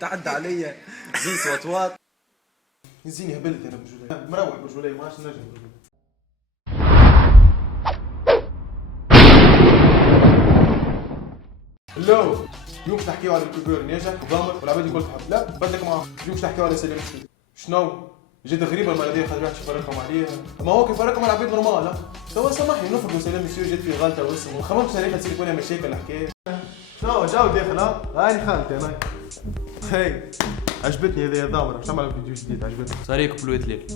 تعدى عليا جنس وطواط. يزيني هبلت انا برجولي، مروح برجولي ما عادش نجم برجولي. لو اليوم تحكيو على الكبير نيجا وضامر والعباد الكل تحب، لا بدك معاه اليوم تحكيو على سليم السويد. شنو؟ جد غريبه المره دي خلي واحد يفرقهم عليها، اما هو كيف فرقهم على العباد نورمال. توا سامحني نفرضوا سليم السويد جد في غلطه واسمه، ما خممتش تاريخ تصير يكون مشاكل حكايه. شنو جاو داخل هاني خالتي انا. هاي عجبتني هذه ضامره، باش نعمل فيديو جديد عجبتني. صاريك بلويت ليل.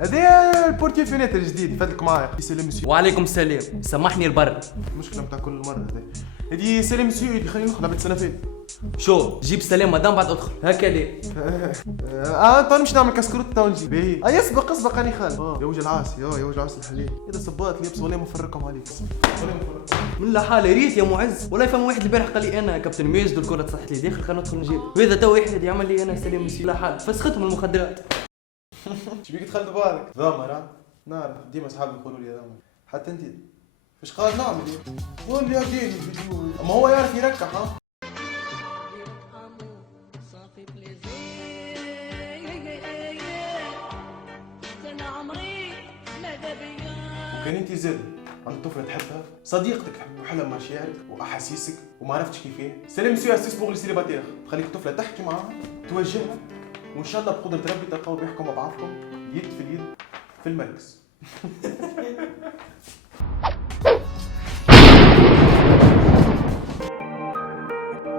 هذا البورتي فينيتر الجديد فاتلك معايا. سليم السويد. وعليكم السلام، سامحني البر. المشكله نتاع كل مره هذه سليم السويد خلينا ندخل لعبه سنه فاتت. شو جيب سلام مدام بعد ادخل هكا ليه؟ انت مش نعمل كسكروت تو نجيب. اسبق اسبق اني خالد. يا وجه العاصي يا وجه العاصي الحليل. اذا صبات لبس ولا مفرقهم عليك. ولا مفرقهم. من لا حال ريت يا معز، والله فما واحد البارح قال لي انا كابتن ماجد الكره تصحت لي داخل خلينا ندخل نجيب، وهذا تو واحد يعمل لي انا سلام مسيو لا حال فسختهم المخدرات. شبيك دخلت بالك؟ ضامر نعرف ديما اصحابي يقولوا لي ضامر، حتى انت فاش قال نعمل ايه؟ قول لي اديني الفيديو، اما هو يعرف يركح وكان انت زاد عند طفله تحبها، صديقتك وحلها مشاعرك واحاسيسك وما عرفتش كيفاه، سلام مسيو اسيس بوغ لي سيليباتير، تخليك الطفله تحكي معاها توجهها وان شاء الله بقدره ربي تلقاو بيحكم مع بعضكم يد في اليد في المركز.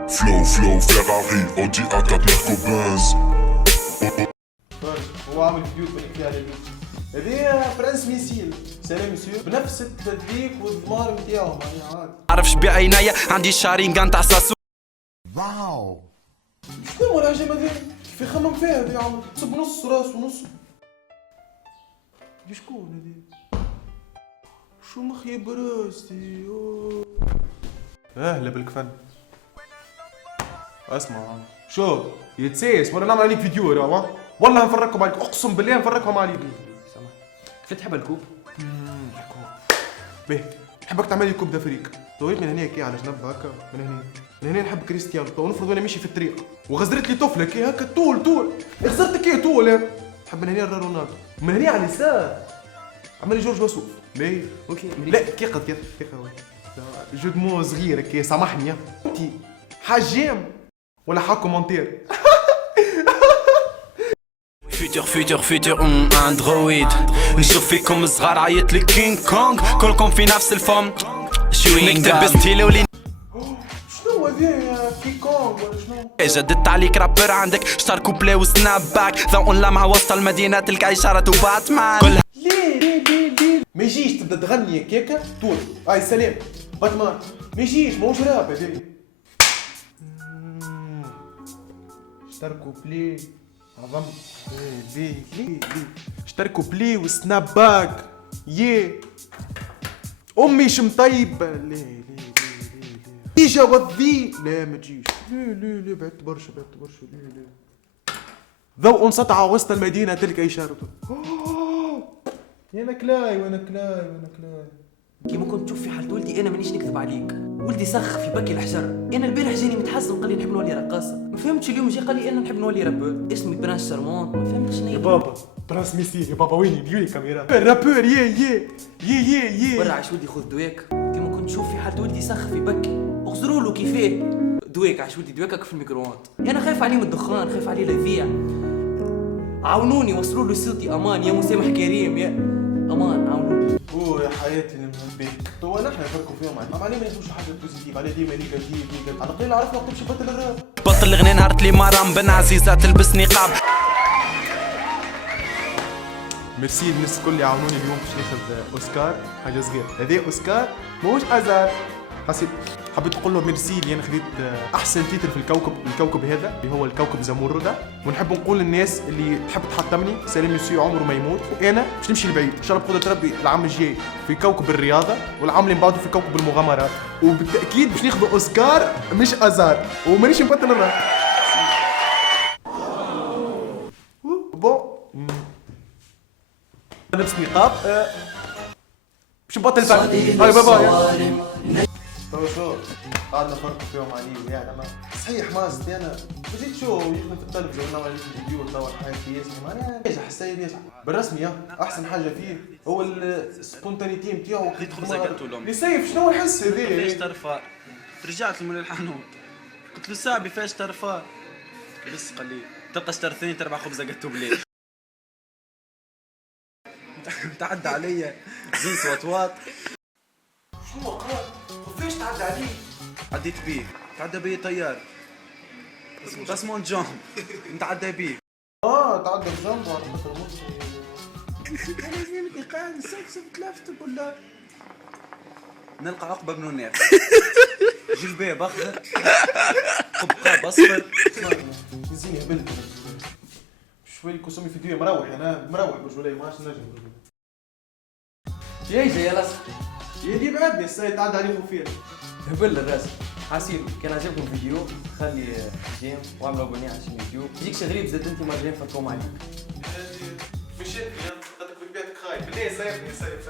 فلو فيراري اودي A4 ماركو بنز. هو عامل فيديو تبارك فيها على اليوتيوب. هذه برنس ميسيل سلام مسيو بنفس التدليك والضمار نتاعو معناها عادي. عرفش بعينيا عندي شارينغان تاع ساسو. واو شنو الهجمه هذي؟ كيف يخمم فيها هذي عمر؟ تصب نص راس ونص. دي شكون هذي؟ شو مخي براستي؟ اهلا بالكفن. اسمع شو يتسيس ولا نعمل عليك فيديو راهو والله نفرقكم عليك اقسم بالله نفرقهم عليك. سامح كيف تحب الكوب؟ باهي نحبك تعمل لي كوب دافريك. طويت من هنا كي على جنب هكا من هنا نحب كريستيانو. تو نفرض انا ماشي في الطريق وغزرت لي طفله كي هكا طول خسرت كي طول نحب من هنا رونالدو من هنا على اليسار عمل لي جورج وسوف. باهي اوكي لا كي قد جو دمو صغير كي سامحني انت حاجام ولا حا كومونتير. فيوتر اندرويد نشوف فيكم صغار عيط لي كينج كونغ كلكم في نفس الفم نكتب بستيل ولي. شنو هذا كي كونغ ولا شنو؟ جددت عليك رابر عندك شطار كوبلي وسناب باك ضوء لمعة وسط المدينة تلقى إشارة وباتمان كلها. ليه ما يجيش تبدا تغني كيكا طول اي سلام باتمان ما يجيش ماهوش راب هذا. اشتركوا بلي عظم ليه اشتركوا بلي وسناب باك امي شمطيبه. ليه اجا وذي لا ما تجيش. ليه بعدت برشا ليه ضوء سطع وسط المدينه تلك اشارته. وانا كلاي كيما كنت تشوف في حالة ولدي انا مانيش نكذب عليك، ولدي سخ في باكي الحجر. انا البارح جاني متحزن قال لي نحب نولي رقاصه، ما فهمتش اليوم جي قال لي انا نحب نولي رابور اسمي برانس شارمونت، ما فهمتش شنو يا بابا براس ميسي يا بابا وين ديولي كاميرا رابور يي برا عاش ولدي خذ دواك. كيما كنت تشوف في حالة ولدي سخ في باكي اغزروا له كيفاه دواك عاش ولدي دواك في الميكرووند. انا خايف عليه من الدخان خايف عليه لا يذيع. عاونوني وصلوا له صوتي امان يا مسامح كريم يا امان عاونوني. يا حياتي المنبه تو نحن نفرقوا فيهم ما عليه ما يجوش حاجه بوزيتيف على ديما نيجاتيف على الاقل عرفنا وقت تمشي بطل الراب. بطل الغنى نهارت لي مرام بن عزيزة تلبس نقاب. ميرسي الناس الكل اللي عاونوني اليوم باش ناخذ اوسكار حاجه صغيره. هذا اوسكار ماهوش ازار حسيت حبيت نقول له ميرسي اللي انا خذيت احسن تيتر في الكوكب هذا اللي هو الكوكب زمردة. ونحب نقول للناس اللي تحب تحطمني سلام مسيو عمره ما يموت وانا باش نمشي لبعيد ان شاء الله بقدره ربي. العام الجاي في كوكب الرياضه والعام اللي بعده في كوكب المغامرات وبالتاكيد باش ناخذ اوسكار مش ازار ومانيش نبطل الراب. بون لبس نقاب باش نبطل الفن. باي باي. شو قعدنا فرق فيهم عليه يعني ما صحيح مازن انا بجيت شو يخدم في التلفزيون ونعمل فيديو وتصور حياتي ياسر معناها ناجح السيد ياسر بالرسمي احسن حاجه فيه هو السبونتانيتي نتاعو خذيت خبزه قالت لهم يسيف شنو نحس كيفاش هذا ترفع رجعت من الحانوت قلت له صاحبي فاش ترفع بس قال لي تلقى اشتر 2 4 خبزه قالت بليل تعدى عليا جنس وطواط شنو قال كيفاش تعدى عليه عديت بيه تعدى بيه طيار اسمه جون نتعدى بيه تعدى الجنب وعلى خاطر مصري انا زميلتي قاعد نسكسك تلفت ولا نلقى عقبه بن النار جلباب اخضر قبقاب اصفر يزيني هبلت شوي كوسومي فيديو مروح انا مروح برجولي ما عادش نجم جاي يا لص يدي بعدني السيد تعدى عليه خفير هبل الراس حاسين كان عجبكم الفيديو خلي جيم واعملوا ابوني على اليوتيوب يجيكش غريب زاد انت ما جايين فكوم عليك في شد خاطرك في بيتك خايف ليه سيفني سيف